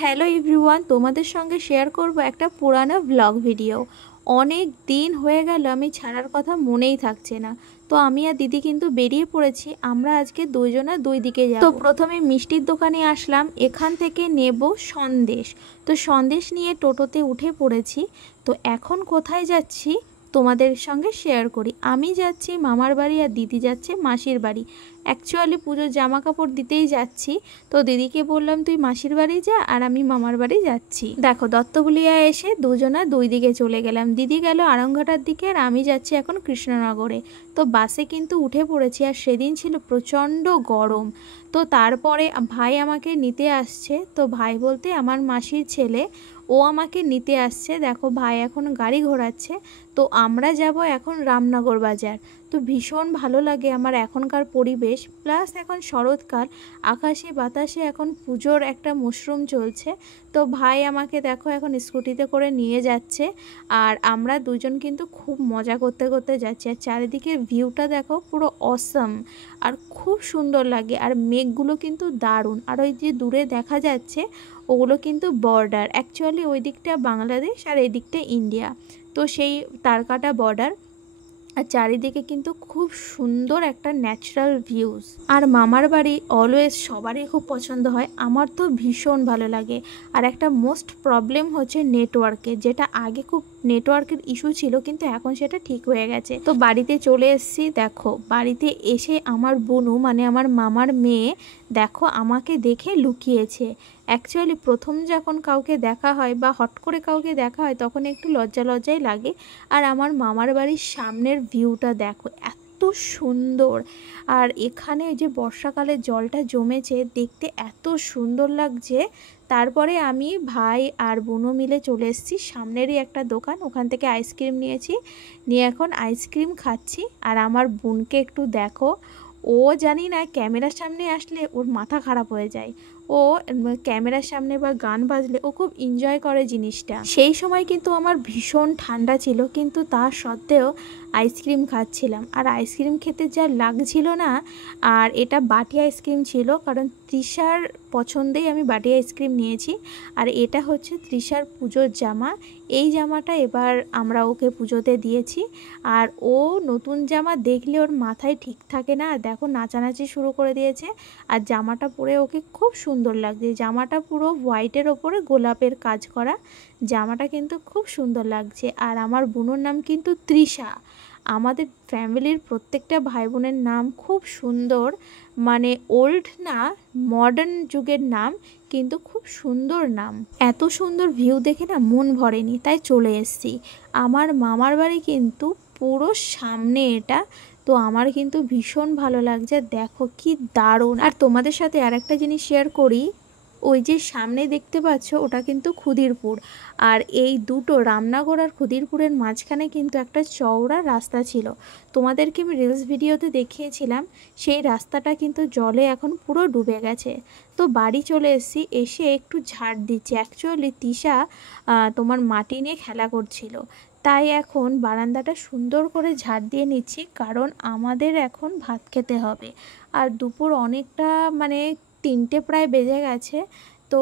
Hello everyone, তোমাদের সঙ্গে share করব একটা পুরানো ব্লগ ভিডিও। অনেক দিন হয়ে গেল আমি ছাড়ার কথা মনেই থাকছে না। তো আমি আর দিদি কিন্তু বেরিয়ে পড়েছি। আমরা আজকে দুইজনা দুই দিকে যাব। তো প্রথমে মিষ্টির দোকানে আসলাম, এখান থেকে নেব সন্দেশ। তো সন্দেশ নিয়ে টোটোতে উঠে পড়েছি। তো এখন কোথায় যাচ্ছি তোমাদের সঙ্গে শেয়ার করি। আমি যাচ্ছি মামার বাড়ি আর দিদি যাচ্ছে মাসির বাড়ি। অ্যাকচুয়ালি পুজোর জামা কাপড় দিতেই যাচ্ছি। তো দিদিকে বললাম তুই মাসির বাড়ি যা আর আমি মামার বাড়ি যাচ্ছি। দেখো দত্তবুলিয়া এসে দুজনা দুই দিকে চলে গেলাম। দিদি গেল আড়ংঘাটার দিকে আর আমি যাচ্ছি এখন কৃষ্ণনগরে। তো বাসে কিন্তু উঠে পড়েছি আর সেদিন ছিল প্রচণ্ড গরম। তো তারপরে ভাই আমাকে নিতে আসছে। তো ভাই বলতে আমার মাসির ছেলে, ও আমাকে নিতে আসছে। দেখো ভাই এখন গাড়ি ঘোরাচ্ছে। তো আমরা যাব এখন রামনগর বাজার। তো ভীষণ ভালো লাগে আমার এখনকার পরিবেশ, প্লাস এখন শরৎকাল, আকাশে বাতাসে এখন পুজোর একটা মশরুম চলছে। তো ভাই আমাকে দেখো এখন স্কুটিতে করে নিয়ে যাচ্ছে আর আমরা দুজন কিন্তু খুব মজা করতে করতে যাচ্ছি। আর চারিদিকের ভিউটা দেখো পুরো অসম আর খুব সুন্দর লাগে। আর মেঘগুলো কিন্তু দারুণ। আর ওই যে দূরে দেখা যাচ্ছে ওগুলো কিন্তু বর্ডার। অ্যাকচুয়ালি ওই দিকটা বাংলাদেশ আর এই দিকটা ইন্ডিয়া। তো সেই তারকাটা বর্ডার। আর চারিদিকে কিন্তু খুব সুন্দর একটা ন্যাচারাল ভিউজ। আর মামার বাড়ি অলওয়েজ সবারই খুব পছন্দ হয়, আমার তো ভীষণ ভালো লাগে। আর একটা মোস্ট প্রবলেম হচ্ছে নেটওয়ার্কের, যেটা আগে খুব নেটওয়ার্কের ইস্যু ছিল, কিন্তু এখন সেটা ঠিক হয়ে গেছে। তো বাড়িতে চলে এসেছি। দেখো বাড়িতে এসে আমার বোনু মানে আমার মামার মেয়ে দেখো আমাকে দেখে লুকিয়েছে। অ্যাকচুয়ালি প্রথম যখন কাউকে দেখা হয় বা হট করে কাউকে দেখা হয় তখন একটু লজ্জা লজ্জাই লাগে। আর আমার মামার বাড়ির সামনের ভিউটা দেখো এত সুন্দর। আর এখানে যে বর্ষাকালে জলটা জমেছে দেখতে এত সুন্দর লাগছে। তারপরে আমি ভাই আর বোনও মিলে চলে এসেছি সামনেরই একটা দোকান, ওখান থেকে আইসক্রিম নিয়েছি, নিয়ে এখন আইসক্রিম খাচ্ছি। আর আমার বোনকে একটু দেখো, ও জানি না ক্যামেরার সামনে আসলে ওর মাথা খারাপ হয়ে যায়। ও ক্যামেরার সামনে বা গান বাজলে ও খুব এনজয় করে জিনিসটা। সেই সময় কিন্তু আমার ভীষণ ঠান্ডা ছিল, কিন্তু তার সত্ত্বেও আইসক্রিম খাচ্ছিলাম। আর আইসক্রিম খেতে যা লাগছিল না। আর এটা বাটি আইসক্রিম ছিল, কারণ তৃষার পছন্দেই আমি বাটি আইসক্রিম নিয়েছি। আর এটা হচ্ছে তৃষার পুজোর জামা। এই জামাটা এবার আমরা ওকে পুজোতে দিয়েছি। আর ও নতুন জামা দেখলে ওর মাথায় ঠিক থাকে না, দেখো নাচানাচি শুরু করে দিয়েছে। আর জামাটা পরে ওকে খুব সুন্দর লাগছে। জামাটা পুরো হোয়াইটের ওপরে গোলাপের কাজ করা, জামাটা কিন্তু খুব সুন্দর লাগছে। আর আমার বোনের নাম কিন্তু তৃষা। আমাদের ফ্যামিলির প্রত্যেকটা ভাই বোনের নাম খুব সুন্দর, মানে ওল্ড না, মডার্ন যুগের নাম, কিন্তু খুব সুন্দর নাম। এত সুন্দর ভিউ দেখে না মন ভরেনি, তাই চলে এসেছি। আমার মামার বাড়ি কিন্তু পুরো সামনে এটা। তো আমার কিন্তু ভীষণ ভালো লাগছে, দেখো কি দারুণ। আর তোমাদের সাথে আর একটা জিনিস শেয়ার করি, ওই যে সামনে দেখতে পাচ্ছ ওটা কিন্তু ক্ষুদিরপুর। আর এই দুটো রামনগর আর ক্ষুদিরপুরের মাঝখানে কিন্তু একটা চওড়া রাস্তা ছিল, তোমাদেরকে আমি রিলস ভিডিওতে দেখিয়েছিলাম। সেই রাস্তাটা কিন্তু জলে এখন পুরো ডুবে গেছে। তো বাড়ি চলে এসেছি, এসে একটু ঝাড় দিচ্ছি। অ্যাকচুয়ালি তৃষা তোমার মাটি নিয়ে খেলা করছিল, তাই এখন বারান্দাটা সুন্দর করে ঝাড় দিয়ে নিচ্ছি, কারণ আমাদের এখন ভাত খেতে হবে। আর দুপুর অনেকটা মানে 3টে প্রায় বেজে গেছে। তো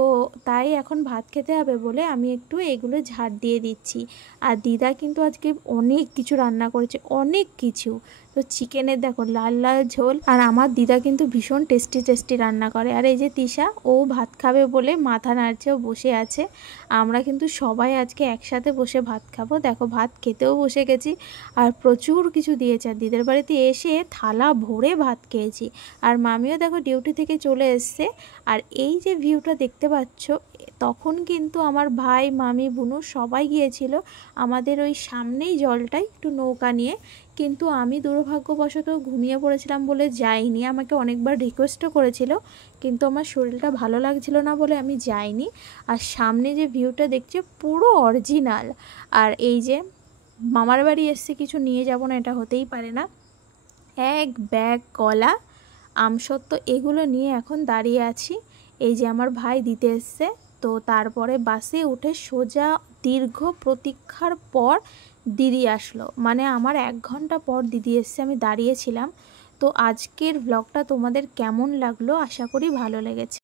তাই এখন ভাত খেতে হবে বলে আমি একটু এগুলো ঝাড় দিয়ে দিচ্ছি। আর দিদা কিন্তু আজকে অনেক কিছু রান্না করেছে, অনেক কিছু। তো চিকেনের দেখো লাল লাল ঝোল। আর আমার দিদা কিন্তু ভীষণ টেস্টি টেস্টি রান্না করে। আর এই যে তৃষা, ও ভাত খাবে বলে মাথা নাড়ছে, ও বসে আছে। আমরা কিন্তু সবাই আজকে একসাথে বসে ভাত খাবো। দেখো ভাত খেতেও বসে গেছি। আর প্রচুর কিছু দিয়েছে। আর দিদার বাড়িতে এসে থালা ভরে ভাত খেয়েছি। আর মামিও দেখো ডিউটি থেকে চলে এসছে। আর এই যে ভিউটা দেখতে পাচ্ছ, তখন কিন্তু আমার ভাই মামি বুনু সবাই গিয়েছিল আমাদের ওই সামনেই জলটাই একটু নৌকা নিয়ে, কিন্তু আমি দুর্ভাগ্যবশত ঘুমিয়ে পড়েছিলাম বলে যাইনি। আমাকে অনেকবার রিকোয়েস্টও করেছিল, কিন্তু আমার শরীরটা ভালো লাগছিল না বলে আমি যাইনি। আর সামনে যে ভিউটা দেখছে পুরো অরিজিনাল। আর এই যে মামার বাড়ি এসছে, কিছু নিয়ে যাব না এটা হতেই পারে না। এক ব্যাগ কলা, আমসত্ত্ব এগুলো নিয়ে এখন দাঁড়িয়ে আছি। এই যে আমার ভাই দিতে এসছে। তো তারপরে বাসে উঠে সোজা দীর্ঘ প্রতীক্ষার পর দিদি আসলো, মানে আমার 1 ঘন্টা পর দিদি এসছে, আমি দাঁড়িয়েছিলাম। তো আজকের ব্লগটা তোমাদের কেমন লাগলো, আশা করি ভালো লেগেছে।